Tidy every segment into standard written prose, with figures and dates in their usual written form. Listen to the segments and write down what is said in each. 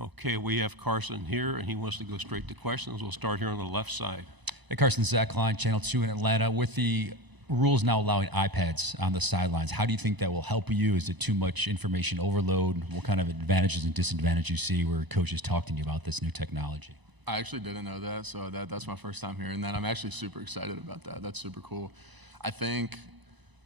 Okay, we have Carson here, and he wants to go straight to questions. We'll start here on the left side. Hey, Carson, Zach Klein, Channel 2 in Atlanta. With the rules now allowing iPads on the sidelines, how do you think that will help you? Is it too much information overload? What kind of advantages and disadvantages you see where coaches talk to you about this new technology? I actually didn't know that, so that's my first time hearing that. I'm actually super excited about that. That's super cool. I think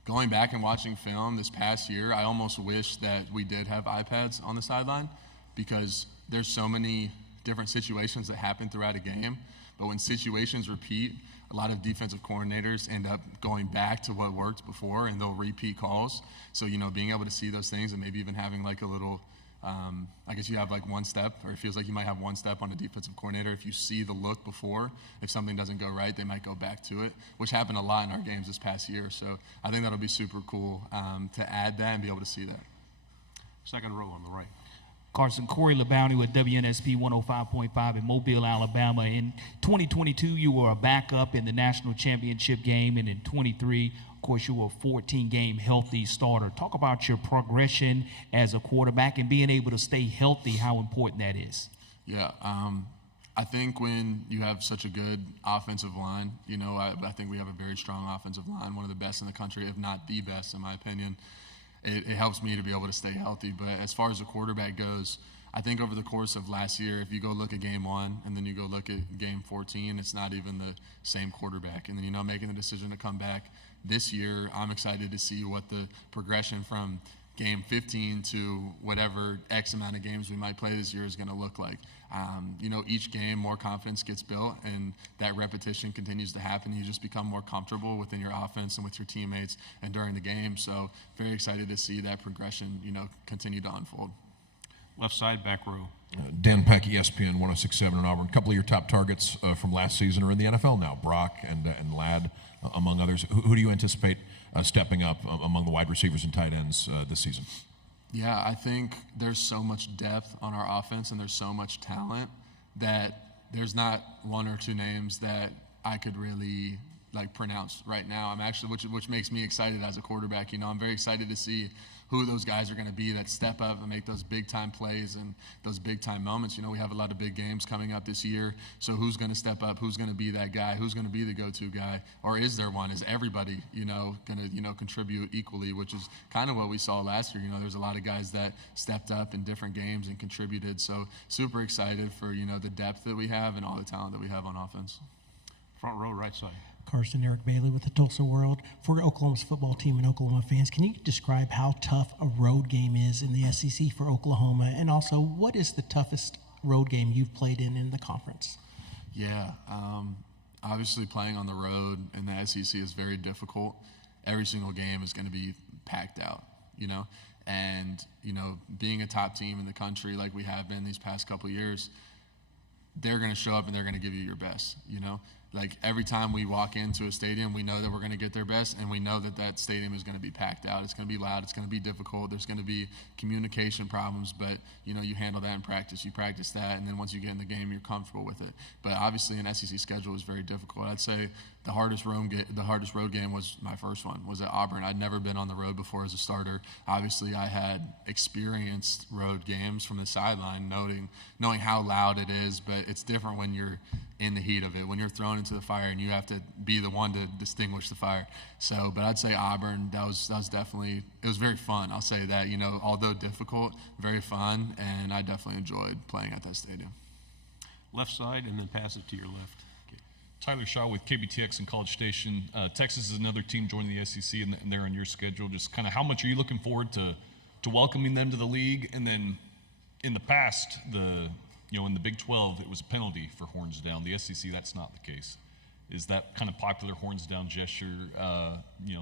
going back and watching film this past year, I almost wish that we did have iPads on the sideline because there's so many different situations that happen throughout a game. But when situations repeat, a lot of defensive coordinators end up going back to what worked before, and they'll repeat calls. So, being able to see those things and maybe even having like a little, I guess you have like one step, or it feels like you might have one step on a defensive coordinator. If you see the look before, if something doesn't go right, they might go back to it, which happened a lot in our games this past year. So I think that'll be super cool to add that and be able to see that. Second row on the right. Carson, Corey LeBounty with WNSP 105.5 in Mobile, Alabama. In 2022, you were a backup in the national championship game, and in 23, of course, you were a 14-game healthy starter. Talk about your progression as a quarterback and being able to stay healthy, how important that is. Yeah, I think when you have such a good offensive line, I think we have a very strong offensive line, one of the best in the country, if not the best, in my opinion. It helps me to be able to stay healthy. But as far as the quarterback goes, I think over the course of last year, if you go look at game 1 and then you go look at game 14, it's not even the same quarterback. And then, making the decision to come back this year, I'm excited to see what the progression from game 15 to whatever X amount of games we might play this year is going to look like. Each game, more confidence gets built, and that repetition continues to happen. You just become more comfortable within your offense and with your teammates and during the game. So very excited to see that progression, continue to unfold. Left side, back row. Dan Peck, ESPN 106.7 in Auburn. A couple of your top targets from last season are in the NFL now, Brock and Ladd, among others. Who do you anticipate stepping up among the wide receivers and tight ends this season? Yeah, I think there's so much depth on our offense and there's so much talent that there's not one or two names that I could really pronounce right now. I'm actually, which makes me excited as a quarterback. I'm very excited to see who those guys are going to be that step up and make those big-time plays and those big-time moments. We have a lot of big games coming up this year, so who's going to step up? Who's going to be that guy? Who's going to be the go-to guy? Or is there one? Is everybody, going to, contribute equally, which is kind of what we saw last year. There's a lot of guys that stepped up in different games and contributed, so super excited for, the depth that we have and all the talent that we have on offense. Front row, right side. Carson, Eric Bailey with the Tulsa World. For Oklahoma's football team and Oklahoma fans, can you describe how tough a road game is in the SEC for Oklahoma? And also, what is the toughest road game you've played in the conference? Yeah, obviously playing on the road in the SEC is very difficult. Every single game is going to be packed out, And, being a top team in the country like we have been these past couple of years, they're going to show up and they're going to give you your best, Like every time we walk into a stadium, we know that we're going to get their best, and we know that that stadium is going to be packed out. It's going to be loud. It's going to be difficult. There's going to be communication problems, but, you handle that in practice. You practice that, and then once you get in the game, you're comfortable with it. But obviously an SEC schedule is very difficult. I'd say the hardest road game was my first one, was at Auburn. I'd never been on the road before as a starter. Obviously, I had experienced road games from the sideline, knowing how loud it is, but it's different when you're in the heat of it, when you're thrown into the fire and you have to be the one to distinguish the fire. So, but I'd say Auburn, that was definitely, it was very fun. I'll say that, although difficult, very fun, and I definitely enjoyed playing at that stadium. Left side, and then pass it to your left. Tyler Shaw with KBTX and College Station. Texas is another team joining the SEC, and they're on your schedule. Just kind of how much are you looking forward to welcoming them to the league? And then in the past, in the Big 12, it was a penalty for horns down. The SEC, that's not the case. Is that kind of popular horns down gesture,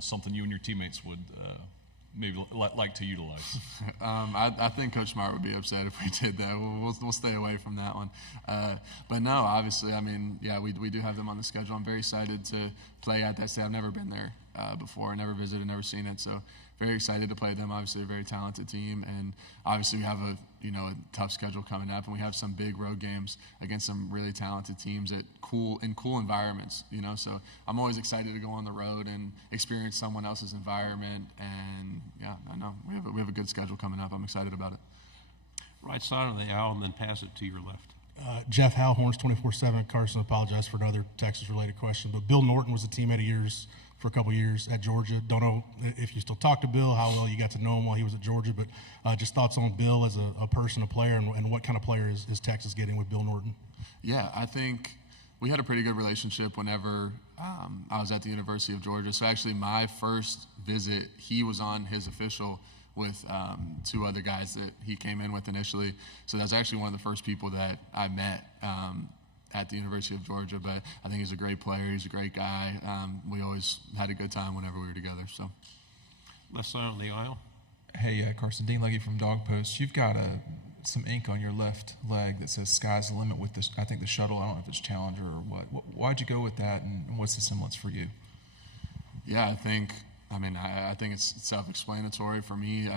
something you and your teammates would maybe like to utilize? I think Coach Smart would be upset if we did that. We'll stay away from that one. But no, obviously, we do have them on the schedule. I'm very excited to play at that state. I've never been there before. I never visited, never seen it. So very excited to play them. Obviously, a very talented team, and obviously we have a tough schedule coming up, and we have some big road games against some really talented teams in cool environments. So I'm always excited to go on the road and experience someone else's environment. And yeah, I know we have a good schedule coming up. I'm excited about it. Right side of the aisle and then pass it to your left. Jeff Howell, Horns 24/7. Carson, apologize for another Texas-related question, but Bill Norton was a teammate of yours for a couple years at Georgia. Don't know if you still talk to Bill, how well you got to know him while he was at Georgia, but just thoughts on Bill as a person, a player, and what kind of player is Texas getting with Bill Norton? Yeah, I think we had a pretty good relationship whenever I was at the University of Georgia. So actually my first visit, he was on his official with 2 other guys that he came in with initially. So that's actually one of the first people that I met at the University of Georgia. But I think he's a great player. He's a great guy. We always had a good time whenever we were together. So Left side of the aisle. Hey, Carson, Dean Legge from Dog Post. You've got some ink on your left leg that says "Sky's the limit" with this. I think the shuttle. I don't know if it's Challenger or what. Why'd you go with that, and what's the semblance for you? yeah, I think it's self-explanatory for me.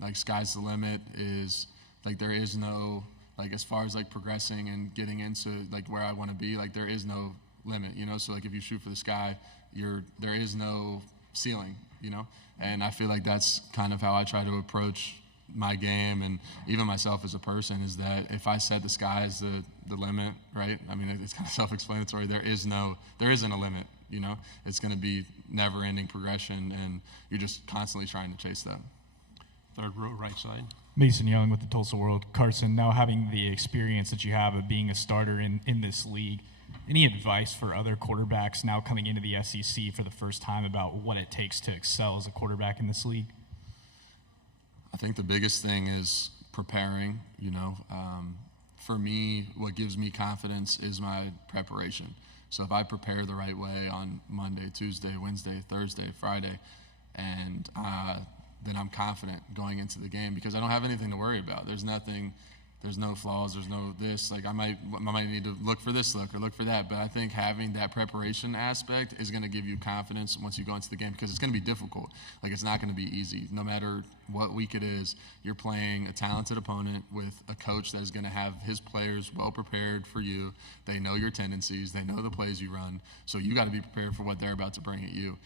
Like sky's the limit is like there is no like as far as like progressing and getting into like where I want to be, like there is no limit, you know. So like if you shoot for the sky, there is no ceiling, you know. And I feel like that's kind of how I try to approach my game and even myself as a person, is that if I said the sky is the limit, right? I mean, it's kind of self-explanatory. There isn't a limit, you know. It's going to be never-ending progression, and you're just constantly trying to chase that. Third row, right side. Mason Young with the Tulsa World. Carson, now having the experience that you have of being a starter in this league, any advice for other quarterbacks now coming into the SEC for the first time about what it takes to excel as a quarterback in this league? I think the biggest thing is preparing, you know. For me, what gives me confidence is my preparation. So if I prepare the right way on Monday, Tuesday, Wednesday, Thursday, Friday, and then I'm confident going into the game because I don't have anything to worry about. There's no flaws, there's no this. Like I might need to look for this look or look for that, but I think having that preparation aspect is going to give you confidence once you go into the game because it's going to be difficult. Like it's not going to be easy. No matter what week it is, you're playing a talented opponent with a coach that is going to have his players well prepared for you. They know your tendencies, they know the plays you run, so you got to be prepared for what they're about to bring at you.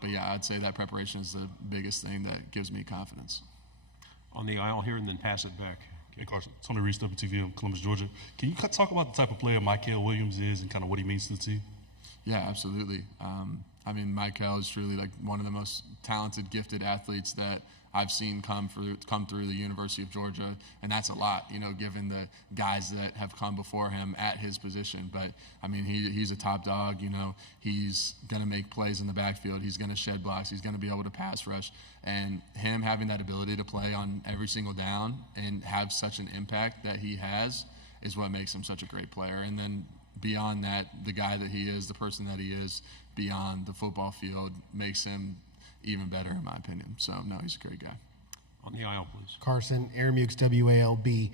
But yeah, I'd say that preparation is the biggest thing that gives me confidence. On the aisle here and then pass it back. Hey Carson, Tony Reese, WTVM, Columbus, Georgia. Can you talk about the type of player Michael Williams is and kind of what he means to the team? Yeah, absolutely. I mean, Michael is truly like one of the most talented, gifted athletes that I've seen come through the University of Georgia, and that's a lot, you know, given the guys that have come before him at his position. But I mean, he's a top dog. You know, he's going to make plays in the backfield. He's going to shed blocks. He's going to be able to pass rush, and him having that ability to play on every single down and have such an impact that he has is what makes him such a great player. And then beyond that, the guy that he is, the person that he is beyond the football field makes him even better, in my opinion. So, no, he's a great guy. On the aisle, please. Carson, Aaron Mukes, WALB.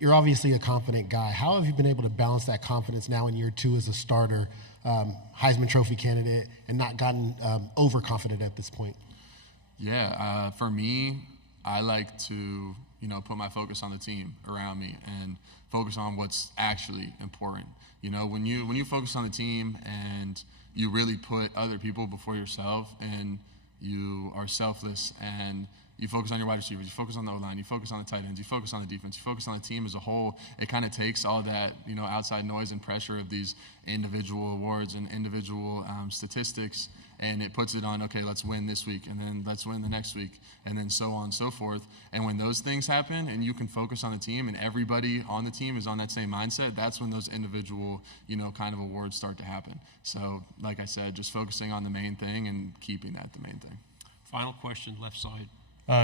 You're obviously a confident guy. How have you been able to balance that confidence now in year 2 as a starter, Heisman Trophy candidate, and not gotten overconfident at this point? Yeah, for me, I like to, you know, put my focus on the team around me and focus on what's actually important. You know, when you focus on the team and you really put other people before yourself and you are selfless and you focus on your wide receivers, you focus on the O-line, you focus on the tight ends, you focus on the defense, you focus on the team as a whole, it kind of takes all that, you know, outside noise and pressure of these individual awards and individual statistics, and it puts it on, okay, let's win this week, and then let's win the next week, and then so on and so forth. And when those things happen and you can focus on the team and everybody on the team is on that same mindset, that's when those individual, you know, kind of awards start to happen. So, like I said, just focusing on the main thing and keeping that the main thing. Final question, left side.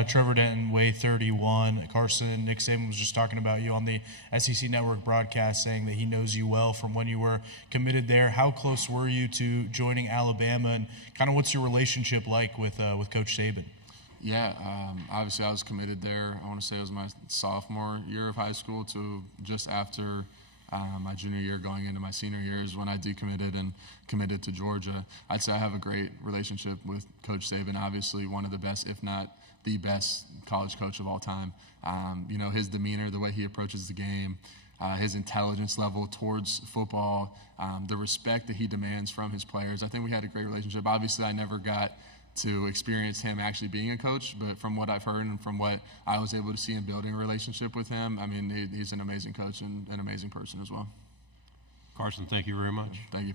Trevor Denton, Way 31. Carson, Nick Saban was just talking about you on the SEC Network broadcast, saying that he knows you well from when you were committed there. How close were you to joining Alabama, and kind of what's your relationship like with Coach Saban? Yeah, obviously I was committed there. I want to say it was my sophomore year of high school to just after my junior year going into my senior year is when I decommitted and committed to Georgia. I'd say I have a great relationship with Coach Saban, obviously one of the best, if not the best college coach of all time. You know, his demeanor, the way he approaches the game, his intelligence level towards football, the respect that he demands from his players. I think we had a great relationship. Obviously, I never got to experience him actually being a coach, but from what I've heard and from what I was able to see in building a relationship with him, I mean, he's an amazing coach and an amazing person as well. Carson, thank you very much. Thank you.